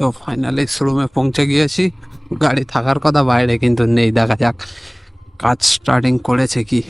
তো ফাইনালি শোরুমে পৌঁছে গিয়েছি। গাড়ি থাকার কথা বাইরে, কিন্তু নেই। দেখা যাক কাজ স্টার্টিং করেছে কি।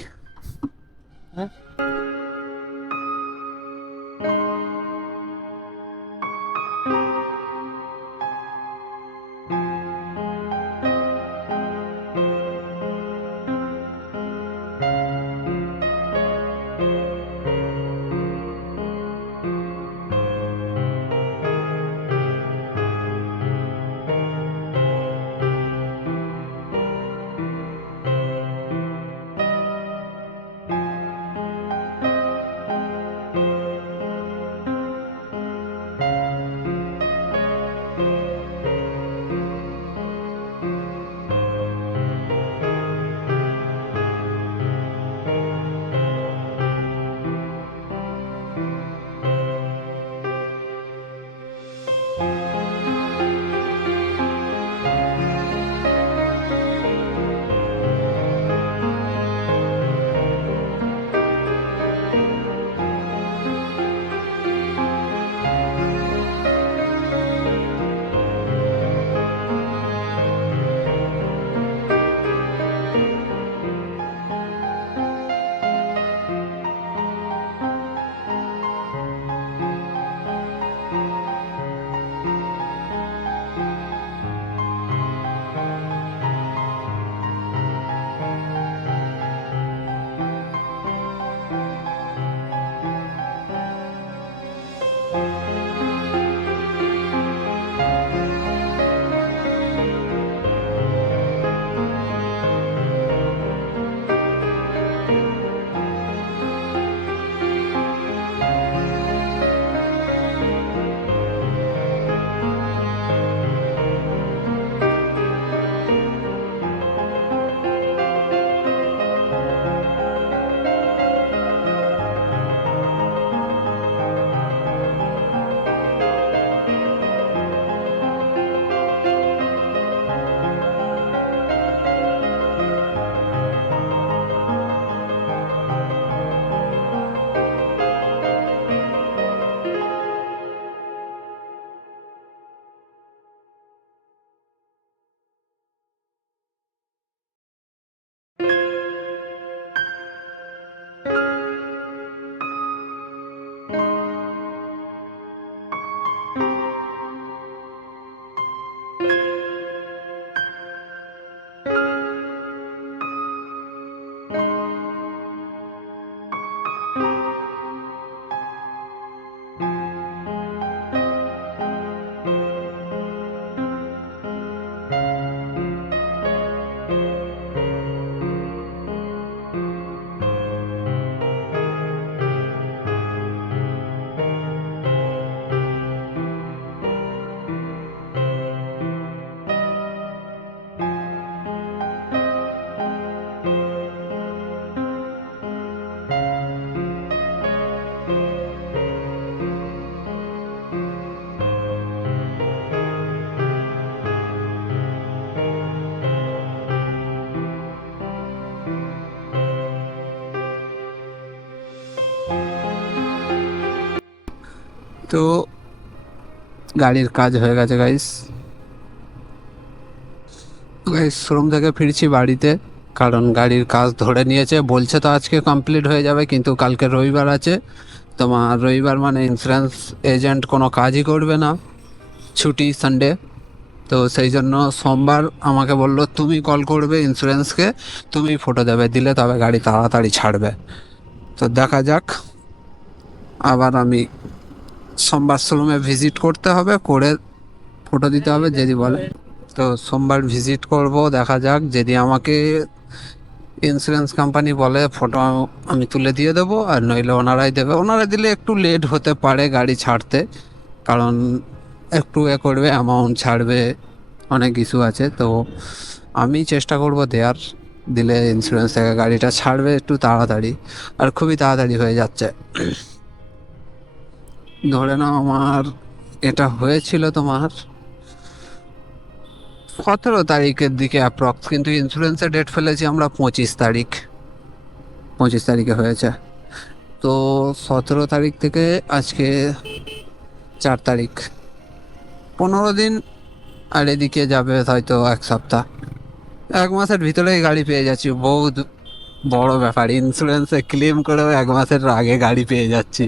তো গাড়ির কাজ হয়ে গেছে গাইস। গাইস শোরুম থেকে ফিরছি বাড়িতে, কারণ গাড়ির কাজ ধরে নিয়েছে। বলছে তো আজকে কমপ্লিট হয়ে যাবে, কিন্তু কালকে রবিবার আছে। তোমার রবিবার মানে ইন্স্যুরেন্স এজেন্ট কোনো কাজই করবে না, ছুটি সানডে। তো সেই জন্য সোমবার আমাকে বললো তুমি কল করবে ইন্স্যুরেন্সকে, তুমি ফটো দেবে, দিলে তবে গাড়ি তাড়াতাড়ি ছাড়বে। তো দেখা যাক। আবার আমি সোমবার শোরুমে ভিজিট করতে হবে, করে ফটো দিতে হবে যদি বলে। তো সোমবার ভিজিট করব, দেখা যাক। যদি আমাকে ইন্স্যুরেন্স কোম্পানি বলে ফটো আমি তুলে দিয়ে দেবো, আর নইলে ওনারাই দেবে। ওনারা দিলে একটু লেট হতে পারে গাড়ি ছাড়তে, কারণ একটু করবে, অ্যামাউন্ট ছাড়বে, অনেক কিছু আছে। তো আমি চেষ্টা করব দেওয়ার, দিলে ইন্স্যুরেন্স থেকে গাড়িটা ছাড়বে একটু তাড়াতাড়ি, আর খুবই তাড়াতাড়ি হয়ে যাচ্ছে। ধরে নাও আমার এটা হয়েছিল তোমার 17 তারিখের দিকে অ্যাপ্রক্স, কিন্তু ইন্স্যুরেন্সের ডেট ফেলেছি আমরা 25 তারিখ। 25 তারিখে হয়েছে। তো 17 তারিখ থেকে আজকে 4 তারিখ, 15 দিন, আর এদিকে যাবে হয়তো 1 সপ্তাহ। 1 মাসের ভিতরেই গাড়ি পেয়ে যাচ্ছি, বহুত বড় ব্যাপার। ইন্স্যুরেন্সে ক্লেম করেও 1 মাসের আগে গাড়ি পেয়ে যাচ্ছি।